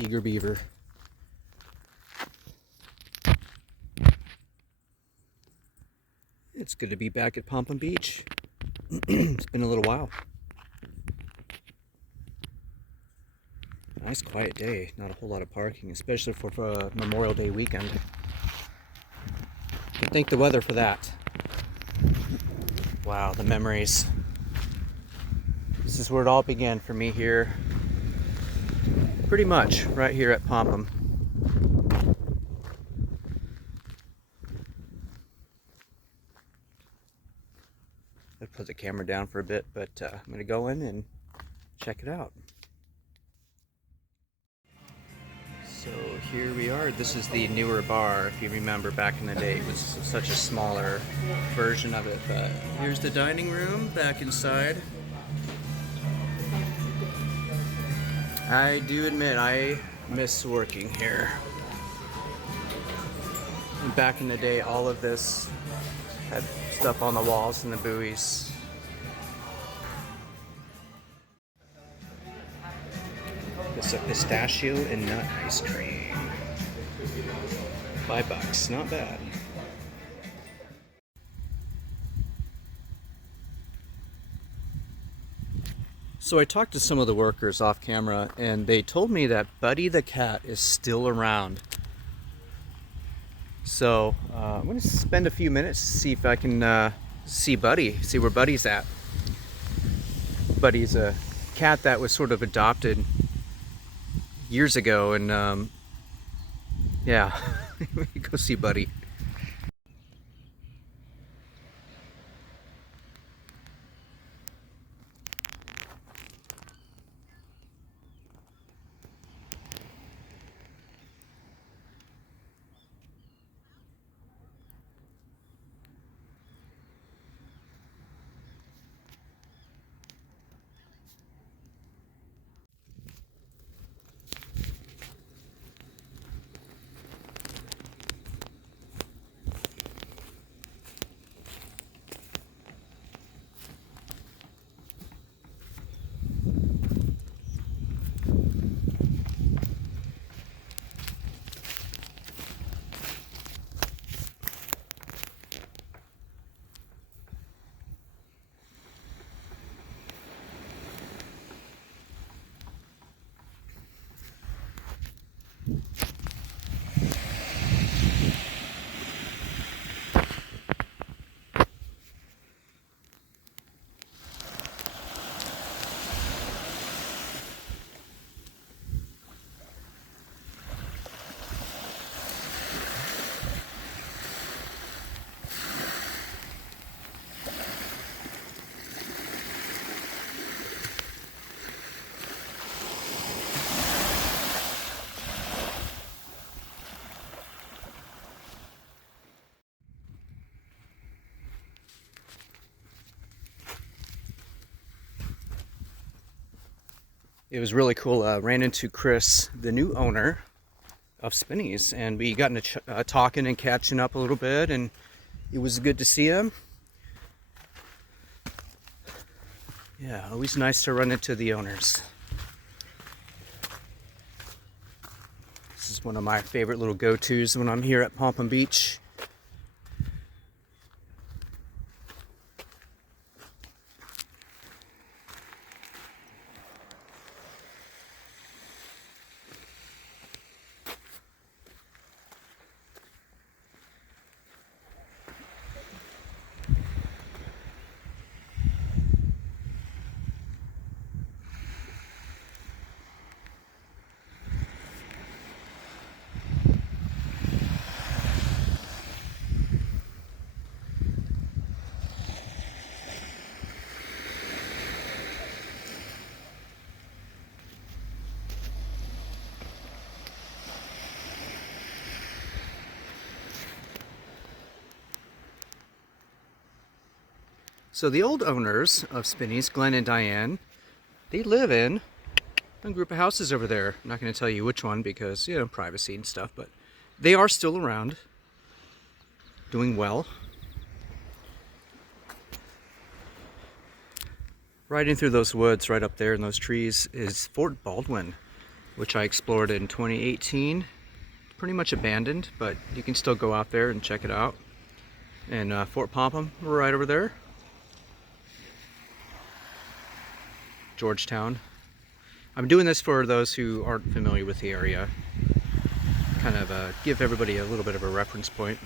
Eager beaver. It's good to be back at Popham Beach. It's been a little while. Nice quiet day, not a whole lot of parking, especially for Memorial Day weekend. Can thank the weather for that. Wow, the memories. This is where it all began for me here. Pretty much right here at Popham. I put the camera down for a bit, but I'm going to go in and check it out. So here we are. This is the newer bar. If you remember back in the day, it was such a smaller version of it. But here's the dining room back inside. I do admit I miss working here. Back in the day, all of this had stuff on the walls and the buoys. It's a pistachio and nut ice cream. $5, not bad. So I talked to some of the workers off camera, and they told me that Buddy the cat is still around. So I'm going to spend a few minutes to see if I can see Buddy, see where Buddy's at. Buddy's a cat that was sort of adopted years ago, and yeah, go see Buddy. It was really cool. Ran into Chris, the new owner of Spinneys, and we got into talking and catching up a little bit, and it was good to see him. Yeah, always nice to run into the owners. This is one of my favorite little go-tos when I'm here at Popham Beach. So the old owners of Spinneys, Glenn and Diane, they live in a group of houses over there. I'm not going to tell you which one because, you know, privacy and stuff, but they are still around, doing well. Right in through those woods, right up there in those trees, is Fort Baldwin, which I explored in 2018. Pretty much abandoned, but you can still go out there and check it out. And Fort Popham, right over there. Georgetown. I'm doing this for those who aren't familiar with the area. Kind of give everybody a little bit of a reference point.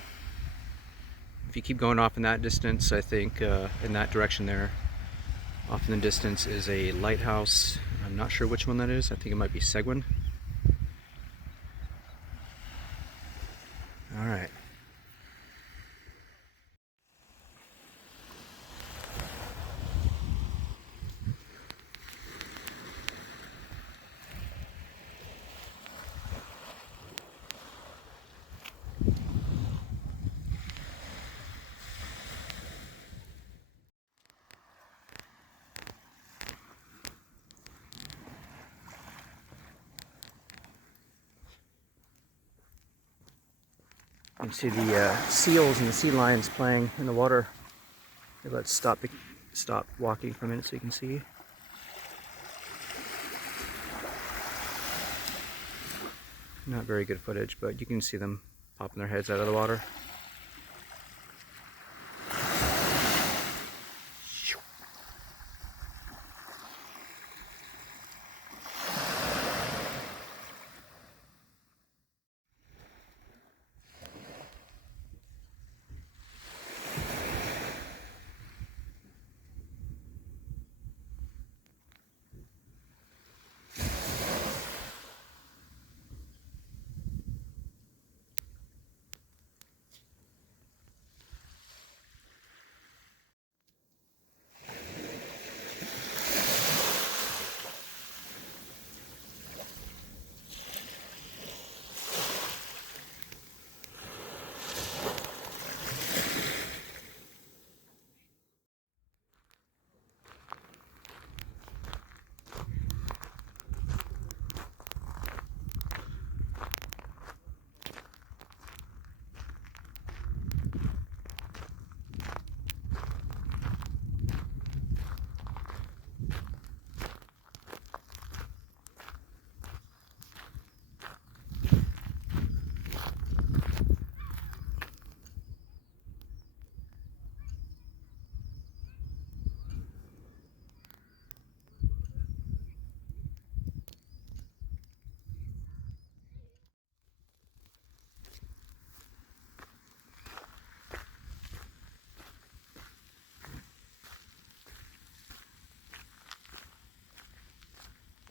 If you keep going off in that distance, I think in that direction there, off in the distance is a lighthouse. I'm not sure which one that is. I think it might be Seguin. All right. You can see the seals and the sea lions playing in the water. Let's stop walking for a minute so you can see. Not very good footage, but you can see them popping their heads out of the water.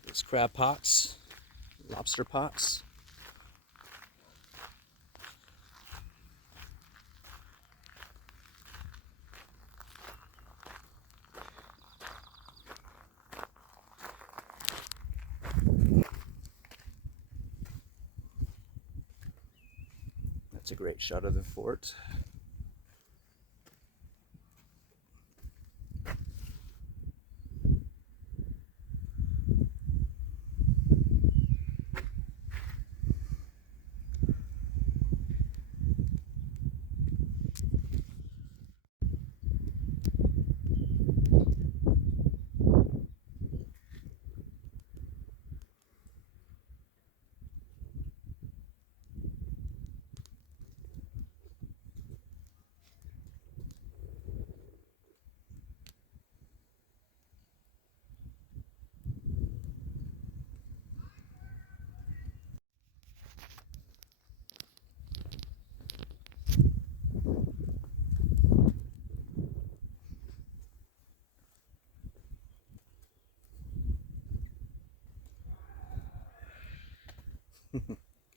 There's crab pots, lobster pots. That's a great shot of the fort.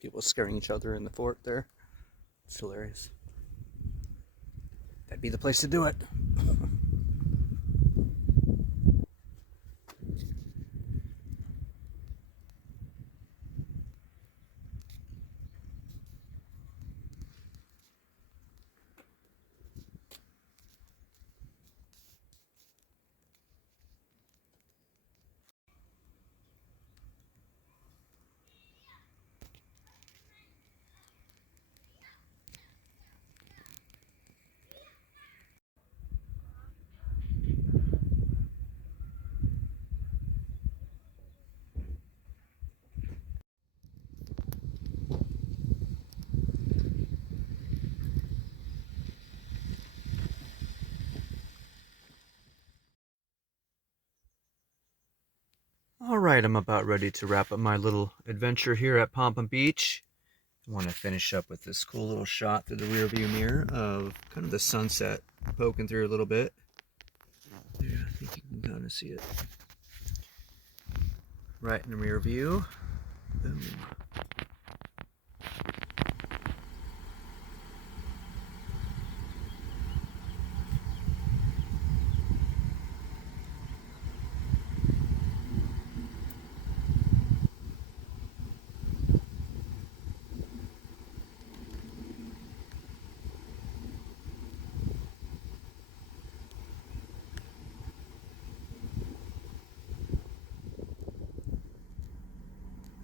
People scaring each other in the fort there. It's hilarious. That'd be the place to do it. Alright, I'm about ready to wrap up my little adventure here at Popham Beach. I want to finish up with this cool little shot through the rear view mirror of kind of the sunset poking through a little bit. Yeah, I think you can kind of see it. Right in the rear view. Boom.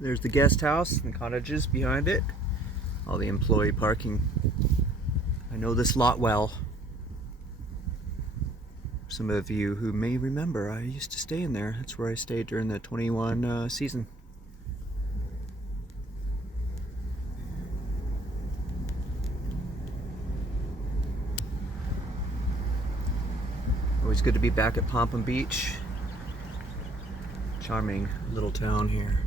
There's the guest house and cottages behind it. All the employee parking. I know this lot well. Some of you who may remember, I used to stay in there. That's where I stayed during the 21 season. Always good to be back at Popham Beach. Charming little town here.